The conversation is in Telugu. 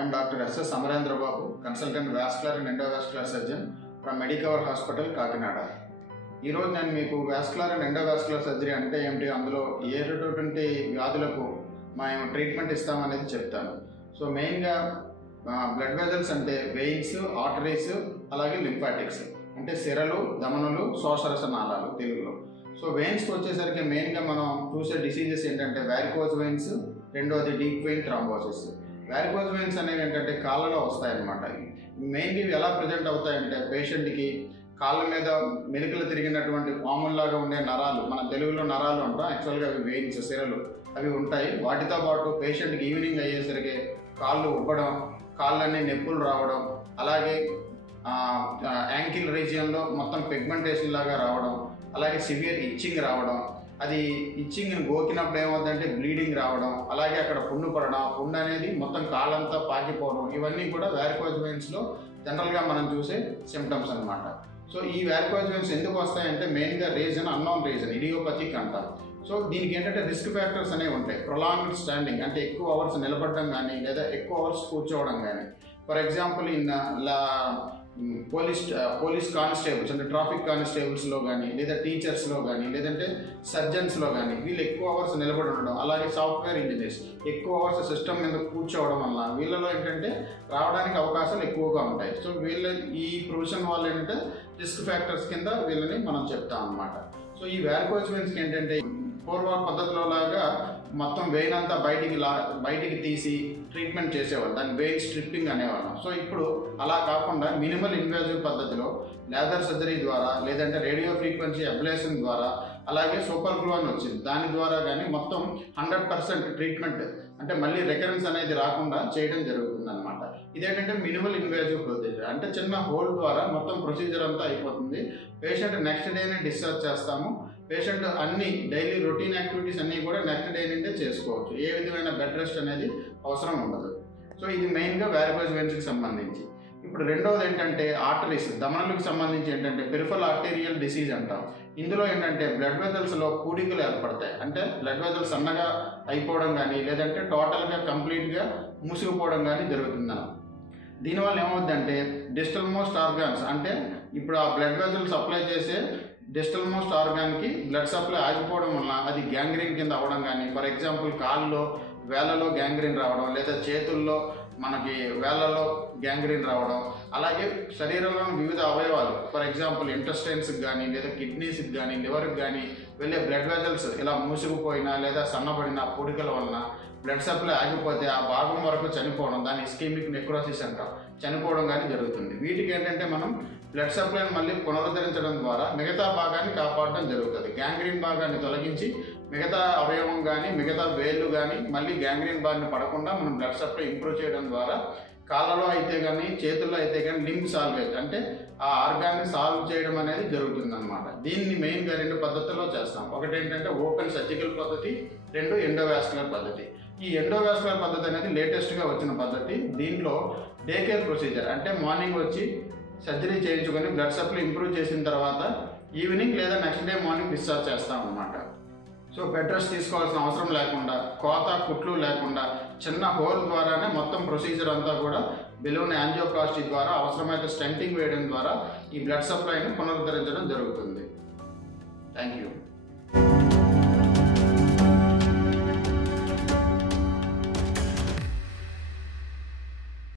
I am Dr. S.S. Amarendra Babu, Consultant Vascular and Endovascular Surgeon from Medicover Hospital, Kakinada. ఈ రోజు నేను మీకు వాస్కులర్ అండ్ ఎండోవాస్కులర్ సర్జరీ అంటే ఏమిటి, అందులో ఏటువంటి వ్యాధులకు మేము ట్రీట్మెంట్ ఇస్తామనేది చెప్తాను. సో మెయిన్గా బ్లడ్ వెజల్స్ అంటే వెయిన్స్, ఆర్టరీస్, అలాగే లింఫాటిక్స్ అంటే సిరలు, ధమనులు, శోషరస నాళాలు తెలుగులో. సో వెయిన్స్కి వచ్చేసరికి మెయిన్గా మనం చూసే డిసీజెస్ ఏంటంటే వారికోజ్ వెయిన్స్, రెండోది deep vein thrombosis. Varicose veins అనేవి ఏంటంటే కాళ్ళలో వస్తాయన్నమాట. మెయిన్గా ఇవి ఎలా ప్రజెంట్ అవుతాయంటే పేషెంట్కి కాళ్ళ మీద మెలికలు తిరిగినటువంటి పాముల్లాగా ఉండే నరాలు, మన తెలుగులో నరాలు అంటాం, యాక్చువల్గా అవి వెయిన్స్, సిరలు అవి ఉంటాయి. వాటితో పాటు పేషెంట్కి ఈవినింగ్ అయ్యేసరికి కాళ్ళు ఉబ్బడం, కాళ్ళన్నీ నొప్పులు రావడం, అలాగే యాంకిల్ రీజియన్లో మొత్తం పిగ్మెంటేషన్ లాగా రావడం, అలాగే సివియర్ ఇచ్చింగ్ రావడం, అది ఇచ్చింగ్ని గోకినప్పుడు ఏమవుతుందంటే బ్లీడింగ్ రావడం, అలాగే అక్కడ పుండు పడడం, పుండు అనేది మొత్తం కాళ్ళంతా పాకిపోవడం, ఇవన్నీ కూడా వారికోజ్ వెయిన్స్లో జనరల్గా మనం చూసే సిమ్టమ్స్ అన్నమాట. సో ఈ వారికోజ్ వెయిన్స్ ఎందుకు వస్తాయంటే మెయిన్గా రీజన్ అన్నోన్ రీజన్, ఇడియోపతిక్ అంటాం. సో దీనికి ఏంటంటే రిస్క్ ఫ్యాక్టర్స్ అనేవి ఉంటాయి. ప్రొలాంగ్డ్ స్టాండింగ్ అంటే ఎక్కువ అవర్స్ నిలబడడం కానీ, లేదా ఎక్కువ అవర్స్ కూర్చోవడం కానీ. For example in police constables అంటే ట్రాఫిక్ కానిస్టేబుల్స్లో కానీ, లేదా టీచర్స్లో కానీ, లేదంటే సర్జన్స్లో కానీ వీళ్ళు ఎక్కువ అవర్స్ నిలబడి ఉండడం, అలాగే సాఫ్ట్వేర్ ఇంజనీర్స్ ఎక్కువ అవర్స్ సిస్టమ్ మీద కూర్చోవడం వల్ల వీళ్ళలో ఏంటంటే రావడానికి అవకాశాలు ఎక్కువగా ఉంటాయి. సో వీళ్ళ ఈ ప్రొఫెషన్ వాళ్ళు ఏంటంటే రిస్క్ ఫ్యాక్టర్స్ కింద వీళ్ళని మనం చెప్తాం అన్నమాట. సో ఈ వారికోజ్ వెయిన్స్కి ఏంటంటే పూర్వ పద్ధతిలో లాగా మొత్తం వెయిన్ అంతా బయటికి తీసి ట్రీట్మెంట్ చేసేవాళ్ళు, దాన్ని వెయిన్ స్ట్రిప్పింగ్ అనేవాళ్ళం. సో ఇప్పుడు అలా కాకుండా మినిమల్ ఇన్వేజివ్ పద్ధతిలో లేజర్ సర్జరీ ద్వారా, లేదంటే రేడియో ఫ్రీక్వెన్సీ అబ్లేషన్ ద్వారా, అలాగే సూపర్ గ్లూ అని వచ్చింది, దాని ద్వారా కానీ మొత్తం 100% ట్రీట్మెంట్ అంటే మళ్ళీ రికరెన్స్ అనేది రాకుండా చేయడం జరుగుతుంది అనమాట. ఇదేంటంటే మినిమల్ ఇన్వేజివ్ ప్రొసీజర్ అంటే చిన్న హోల్ ద్వారా మొత్తం ప్రొసీజర్ అంతా అయిపోతుంది. పేషెంట్ నెక్స్ట్ డేనే డిశ్చార్జ్ చేస్తాము. పేషెంట్ అన్ని డైలీ రొటీన్ యాక్టివిటీస్ అన్నీ కూడా నెక్స్ట్ డే నుండే చేసుకోవచ్చు. ఏ విధమైన బెడ్ రెస్ట్ అనేది అవసరం ఉండదు. సో ఇది మెయిన్గా వారికోజ్ వెయిన్స్కి సంబంధించి. ఇప్పుడు రెండవది ఏంటంటే ఆర్టరీస్, ధమనులకు సంబంధించి ఏంటంటే పెరిఫరల్ ఆర్టీరియల్ డిసీజ్ అంటాం. ఇందులో ఏంటంటే బ్లడ్ వెజల్స్లో పూడికలు ఏర్పడతాయి. అంటే బ్లడ్ వెజల్స్ సన్నగా అయిపోవడం కానీ, లేదంటే టోటల్గా కంప్లీట్గా మూసుకుపోవడం కానీ జరుగుతుందన్న. దీనివల్ల ఏమవుతుందంటే డిస్టల్ మోస్ట్ ఆర్గాన్స్ అంటే ఇప్పుడు ఆ బ్లడ్ వెజల్ సప్లై చేసే డిస్టల్ మోస్ట్ ఆర్గాన్కి బ్లడ్ సప్లై ఆగిపోవడం వల్ల అది గ్యాంగ్రీన్ కింద అవ్వడం కానీ, ఫర్ ఎగ్జాంపుల్ కాళ్ళలో వేళ్ళలో గ్యాంగ్రీన్ రావడం, లేదా చేతుల్లో మనకి వేళ్ళలో గ్యాంగ్రీన్ రావడం, అలాగే శరీరంలోని వివిధ అవయవాలు ఫర్ ఎగ్జాంపుల్ ఇంటెస్టైన్స్కి కానీ, లేదా కిడ్నీస్కి కానీ, లివర్కి కానీ వెళ్ళే బ్లడ్ వెజల్స్ ఇలా మూసుకుపోయినా లేదా సన్నబడిన పొడికల వలన బ్లడ్ సప్లై ఆగిపోతే ఆ భాగం వరకు చనిపోవడం, దాన్ని ఇస్కెమిక్ నెక్రోసిస్ అంటాం, చనిపోవడం కానీ జరుగుతుంది. వీటికి ఏంటంటే మనం బ్లడ్ సప్లైని మళ్ళీ పునరుద్ధరించడం ద్వారా మిగతా భాగాన్ని కాపాడడం జరుగుతుంది. గ్యాంగ్రీన్ భాగాన్ని తొలగించి మిగతా అవయవం కానీ, మిగతా వేళ్ళు కానీ మళ్ళీ గ్యాంగ్రీన్ బారిన పడకుండా మనం బ్లడ్ సప్లై ఇంప్రూవ్ చేయడం ద్వారా కాళ్ళలో అయితే కానీ, చేతుల్లో అయితే కానీ లింబ్ సాల్వేజ్ అంటే ఆ ఆర్గాన్ని సాల్వ్ చేయడం అనేది జరుగుతుంది అనమాట. దీన్ని మెయిన్గా 2 పద్ధతుల్లో చేస్తాం. ఒకటి ఏంటంటే ఓపెన్ సర్జికల్ పద్ధతి, 2 ఎండోవాస్కులర్ పద్ధతి. ఈ ఎండోవాస్కులర్ పద్ధతి అనేది లేటెస్ట్గా వచ్చిన పద్ధతి. దీంట్లో డే కేర్ ప్రొసీజర్ అంటే మార్నింగ్ వచ్చి సర్జరీ చేయించుకొని బ్లడ్ సప్లై ఇంప్రూవ్ చేసిన తర్వాత ఈవినింగ్ లేదా నెక్స్ట్ డే మార్నింగ్ డిశ్చార్జ్ చేస్తాం అన్నమాట. సో బెడ్ రెస్ట్ తీసుకోవాల్సిన అవసరం లేకుండా, కోత కుట్లు లేకుండా చిన్న హోల్ ద్వారానే మొత్తం ప్రొసీజర్ అంతా కూడా బెలూన్ యాంజియోప్లాస్టీ ద్వారా, అవసరమైతే స్టెంటింగ్ వేయడం ద్వారా ఈ బ్లడ్ సప్లైని పునరుద్ధరించడం జరుగుతుంది. Thank you.